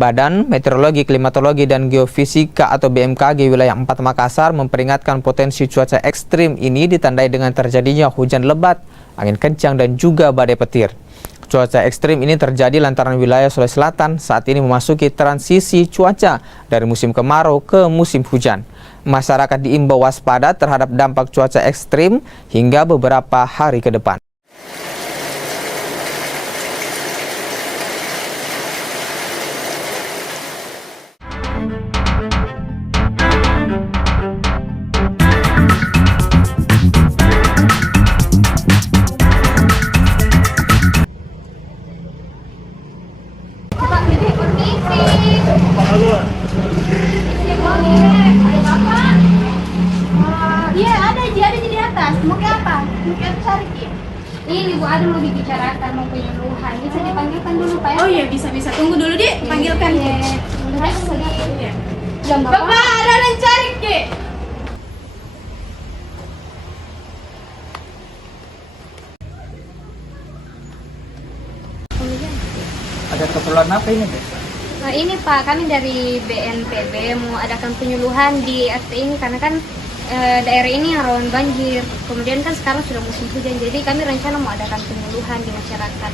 Badan Meteorologi, Klimatologi, dan Geofisika atau BMKG wilayah 4 Makassar memperingatkan potensi cuaca ekstrim ini ditandai dengan terjadinya hujan lebat, angin kencang, dan juga badai petir. Cuaca ekstrim ini terjadi lantaran wilayah Sulawesi Selatan saat ini memasuki transisi cuaca dari musim kemarau ke musim hujan. Masyarakat diimbau waspada terhadap dampak cuaca ekstrim hingga beberapa hari ke depan. Iya, ada di atas. Mau ke apa? Mau ke atas cari Ki. Ini Bu ada mau dibicarakan, mau penyuluhan. Bisa dipanggilkan dulu Pak ya? Oh iya, bisa. Tunggu dulu Dik, panggilkan. Iya. Jam Bapak, ada yang cari Ki. Ada keperluan apa ini, Bu? Nah ini Pak, kami dari BNPB mau adakan penyuluhan di RT ini karena kan daerah ini yang rawan banjir. Kemudian kan sekarang sudah musim hujan, jadi kami rencana mau adakan penyuluhan di masyarakat.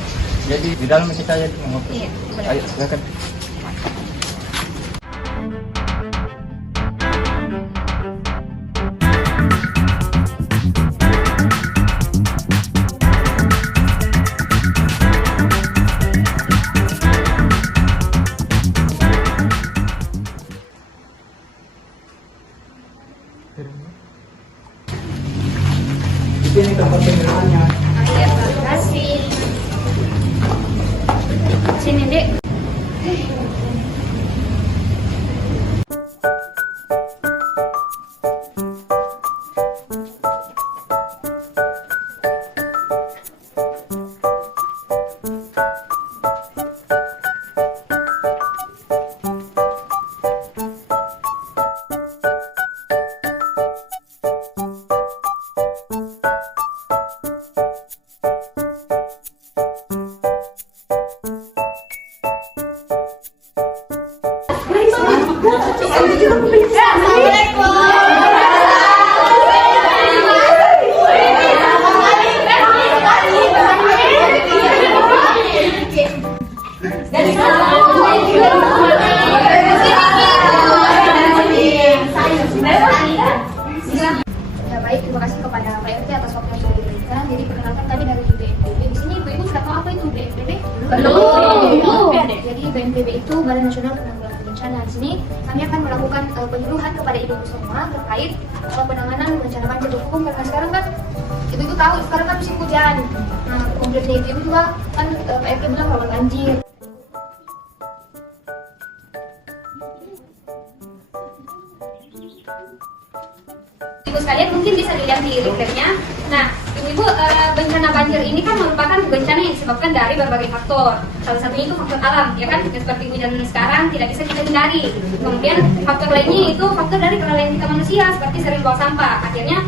Jadi di dalam kita ya ngobrol. Iya, boleh. Ayo silakan. Ini tempat penyuluhannya. Iya Pak, terima kasih. Sini Dek. Ya baik, terima kasih kepada Pak RT atas waktu yang sudah diberikan. Jadi perkenalkan kami dari BNPB. Di sini Ibu sudah tahu apa itu BNPB? Belum. Jadi BNPB itu Badan Nasional Penanggulangan Bencana. Di sini kami akan melakukan penyuluhan kepada ibu semua terkait penanganan bencana banjir hukum karena sekarang kan ibu tahu sekarang kan musim hujan. Nah, kemudian ibu juga kan Pak RT bilang rawan banjir. Ibu sekalian mungkin bisa dilihat di leafletnya. Nah, ibu bencana banjir ini kan merupakan bencana yang disebabkan dari berbagai faktor. Salah satunya itu faktor alam, ya kan? Seperti hujan sekarang tidak bisa kita hindari. Kemudian faktor lainnya itu faktor dari kelalaian kita manusia, seperti sering buang sampah. Akhirnya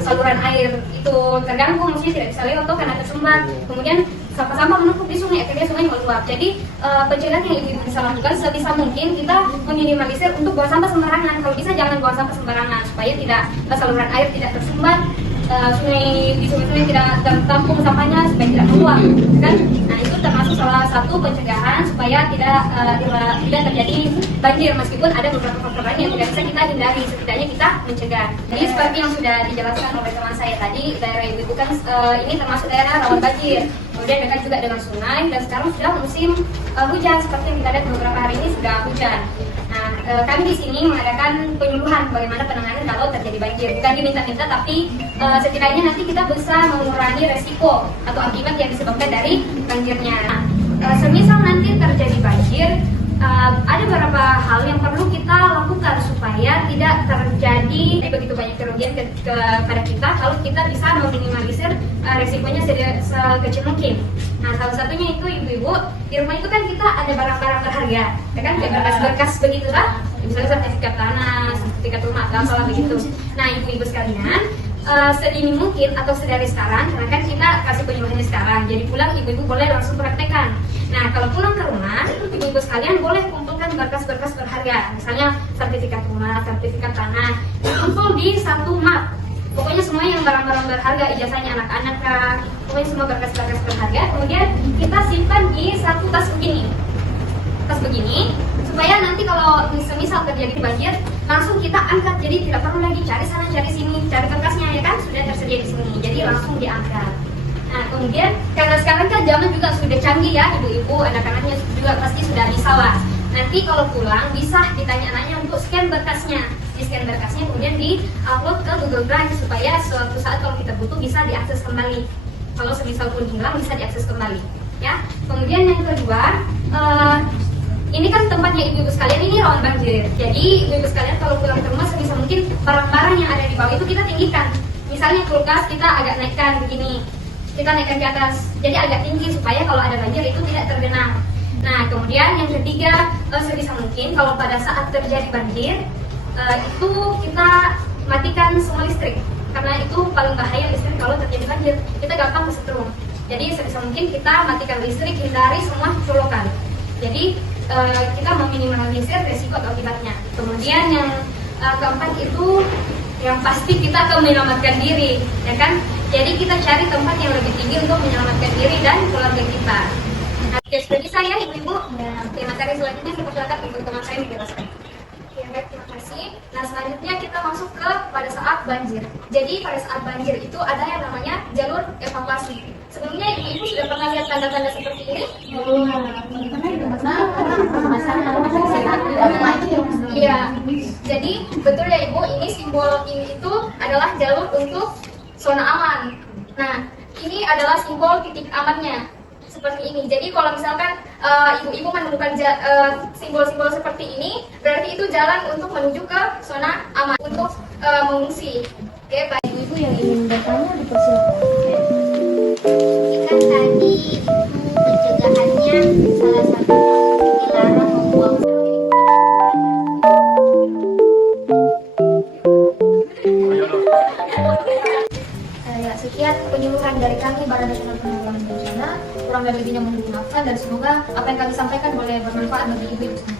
saluran air itu terganggu, maksudnya tidak bisa lewat karena tersumbat. Kemudian sampah-sampah menumpuk di sungai, akhirnya sungai meluap. Jadi pencegahan yang ibu bisa lakukan sebisa mungkin kita meminimalisir untuk buang sampah sembarangan. Kalau bisa jangan buang sampah sembarangan supaya tidak saluran air tidak tersumbat, sungai tidak tertampung sampahnya supaya tidak meluap, kan? Nah itu termasuk salah satu pencegahan supaya tidak terjadi banjir meskipun ada beberapa faktor lain yang tidak bisa kita hindari. Setidaknya kita mencegah. Jadi seperti yang sudah dijelaskan oleh teman saya tadi, daerah ibu kan ini termasuk daerah rawan banjir. Kemudian dekat juga dengan sungai dan sekarang sudah musim hujan seperti yang kita lihat beberapa hari ini sudah hujan. Nah, kami di sini mengadakan penyuluhan bagaimana penanganan kalau terjadi banjir. Bukan diminta-minta, tapi setidaknya nanti kita bisa mengurangi resiko atau akibat yang disebabkan dari banjirnya. Nah, semisal nanti terjadi banjir, ada beberapa hal yang perlu kita lakukan supaya tidak terjadi begitu banyak kerugian kepada kita kalau kita bisa meminimalisir resikonya sekecil mungkin. Nah, salah satunya itu ibu-ibu di rumah itu kan kita ada barang-barang berharga, ya kan, kayak berkas-berkas begitu kan, misalnya sertifikat tanah, sertifikat rumah atau apalah begitu. Nah, ibu-ibu sekalian, sedini mungkin atau sedari sekarang, karena kan kita kasih penyuluhannya sekarang. Jadi pulang ibu-ibu boleh langsung praktekkan. Nah, kalau pulang ke rumah, ibu-ibu sekalian boleh kumpulkan berkas-berkas berharga, misalnya sertifikat rumah, sertifikat tanah, kumpul di satu map. Pokoknya semua yang barang-barang berharga, ijazahnya anak-anak kan, pokoknya semua berkas-berkas berharga. Kemudian kita simpan di satu tas begini, supaya nanti kalau misal terjadi banjir, langsung kita angkat. Jadi tidak perlu lagi cari sana cari sini, cari berkasnya ya kan sudah tersedia di sini. Jadi langsung diangkat. Nah, kemudian karena sekarang kan zaman juga sudah canggih ya, ibu-ibu, anak-anaknya juga pasti sudah bisa lah. Nanti kalau pulang bisa ditanya anaknya untuk scan berkasnya, kemudian di-upload ke Google Drive supaya suatu saat kalau kita butuh bisa diakses kembali. Kalau semisal pun hilang bisa diakses kembali, ya. Kemudian yang kedua, ini kan tempatnya ibu-ibu sekalian, ini rawan banjir. Jadi ibu-ibu sekalian kalau pulang ke rumah sebisa mungkin barang-barang yang ada di bawah itu kita tinggikan. Misalnya kulkas kita agak naikkan begini, kita naikkan ke atas, jadi agak tinggi supaya kalau ada banjir itu tidak tergenang. Nah, kemudian yang ketiga, sebisa mungkin kalau pada saat terjadi banjir, itu kita matikan semua listrik, karena itu paling bahaya listrik kalau terjadi banjir, kita gampang kesetrum. Jadi sebisa mungkin kita matikan listrik, hindari semua colokan. Jadi kita meminimalisir resiko atau akibatnya. Kemudian yang keempat itu yang pasti kita akan menyelamatkan diri, ya kan? Jadi kita cari tempat yang lebih tinggi untuk menyelamatkan diri dan keluarga kita. Nah, oke, sudah bisa ya ibu-ibu? Ya. Oke, materi selanjutnya kita silakan ibu teman saya menjelaskan. Oke, baik, terima kasih. Nah, selanjutnya kita masuk ke pada saat banjir. Jadi pada saat banjir itu ada yang namanya jalur evakuasi. Sebelumnya ibu-ibu sudah pernah lihat tanda-tanda seperti ini? Iya. Jadi betul ya ibu, ini simbol ini itu adalah jalur untuk zona aman. Nah, ini adalah simbol titik amannya seperti ini. Jadi kalau misalkan ibu-ibu menemukan simbol-simbol seperti ini, berarti itu jalan untuk menuju ke zona aman untuk mengungsi. Oke, baik. Ibu yang ingin bertanya dipersilakan. Kan tadi itu pencegahannya salah satu dilarang membuang. Ya, sekian penyuluhan dari kami Badan Nasional Penanggulangan Bencana. Kurang lebihnya mohon dimaafkan dan semoga apa yang kami sampaikan boleh bermanfaat bagi ibu-ibu semua.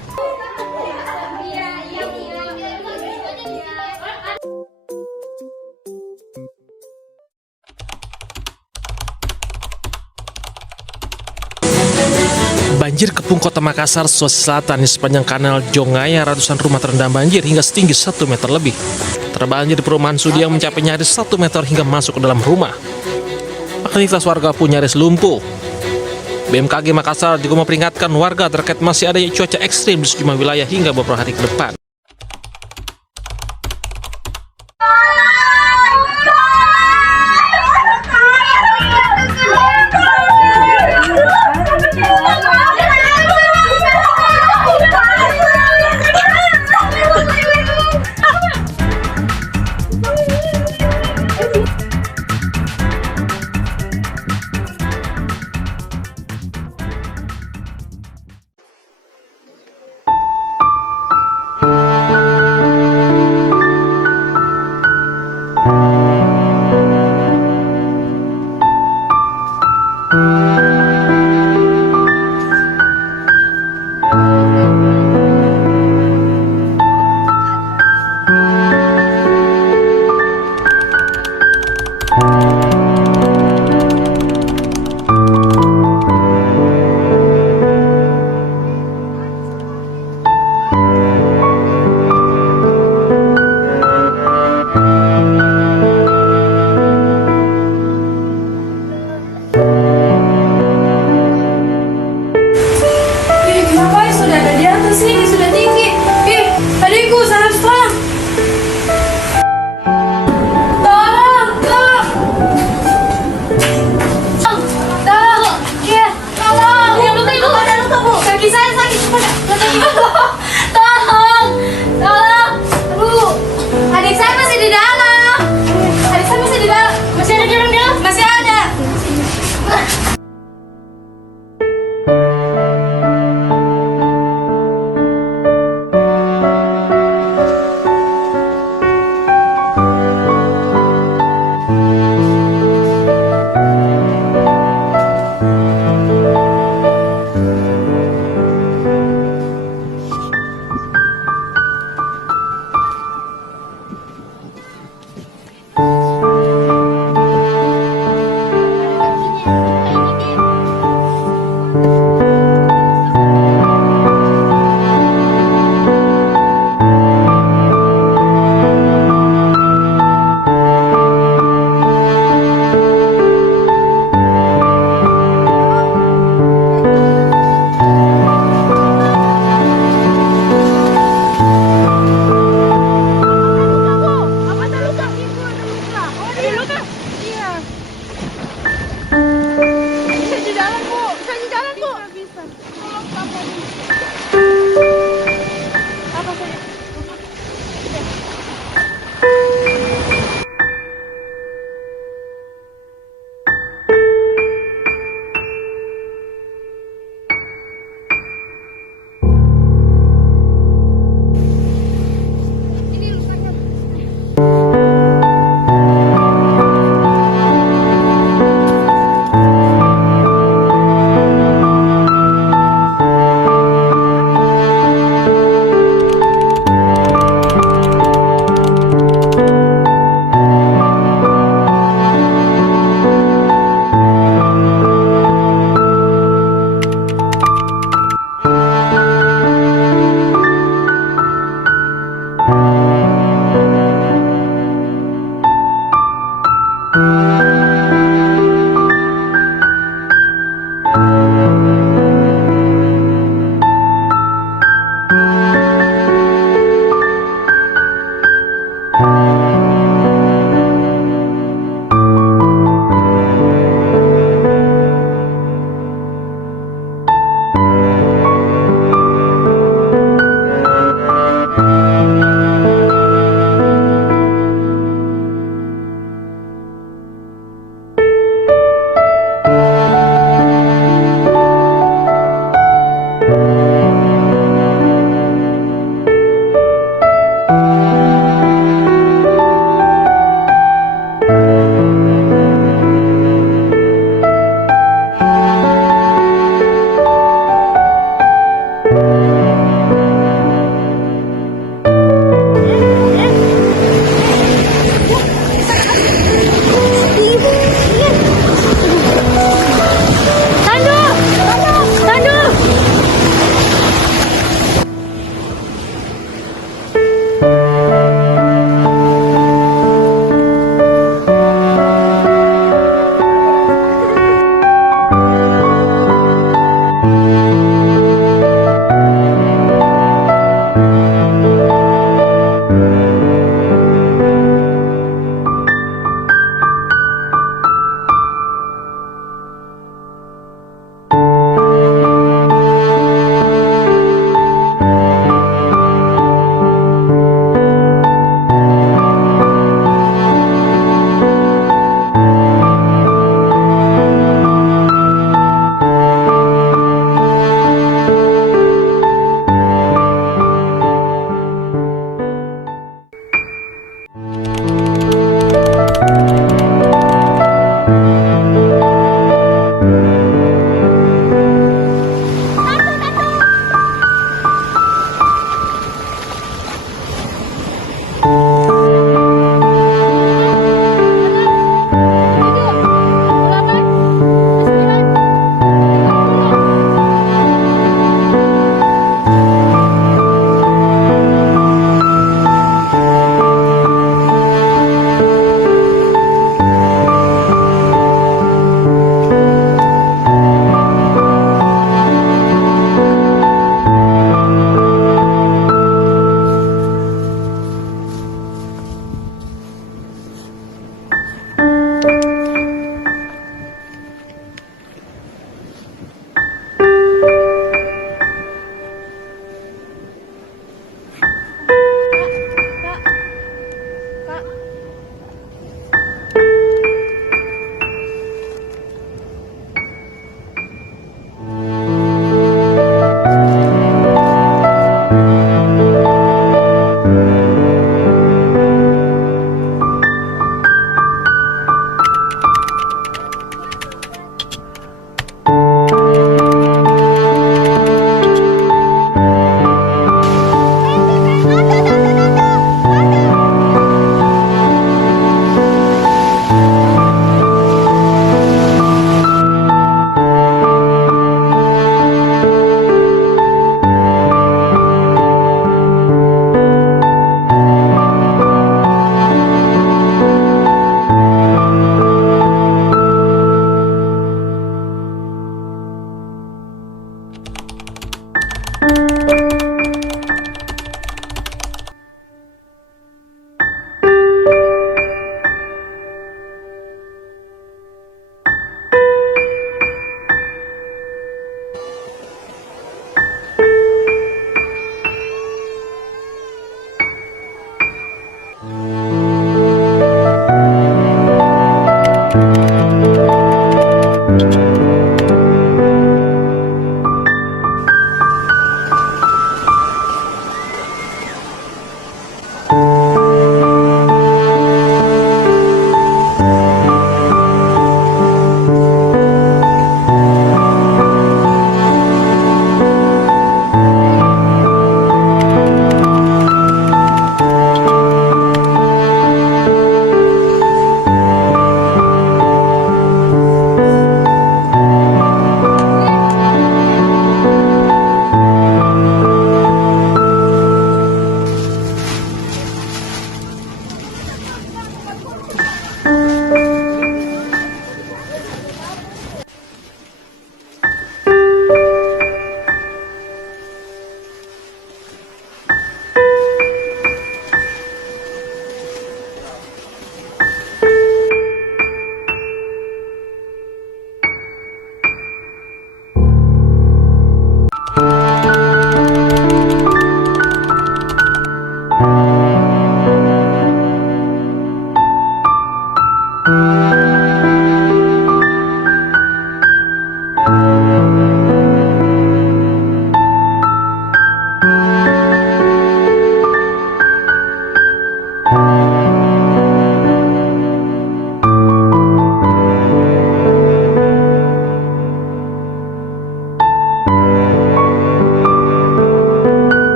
Banjir kepung Kota Makassar, Sulawesi Selatan di sepanjang kanal Jongaya, ratusan rumah terendam banjir hingga setinggi 1 meter lebih. Terbanjir di perumahan Sudiang mencapai nyaris 1 meter hingga masuk ke dalam rumah. Aktivitas warga pun nyaris lumpuh. BMKG Makassar juga memperingatkan warga terkait masih adanya cuaca ekstrim di sejumlah wilayah hingga beberapa hari ke depan.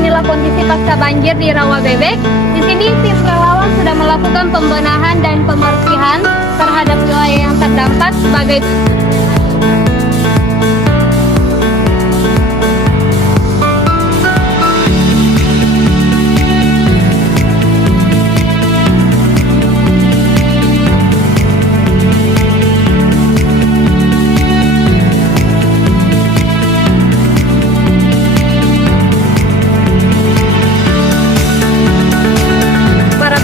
inilah kondisi pasca banjir di Rawabebek. Di sini tim relawan sudah melakukan pembenahan dan pembersihan terhadap wilayah yang terdampak sebagai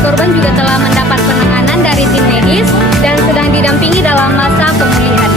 korban juga telah mendapat penanganan dari tim medis dan sedang didampingi dalam masa pemulihan.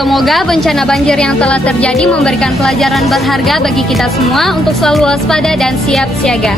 Semoga bencana banjir yang telah terjadi memberikan pelajaran berharga bagi kita semua untuk selalu waspada dan siap siaga.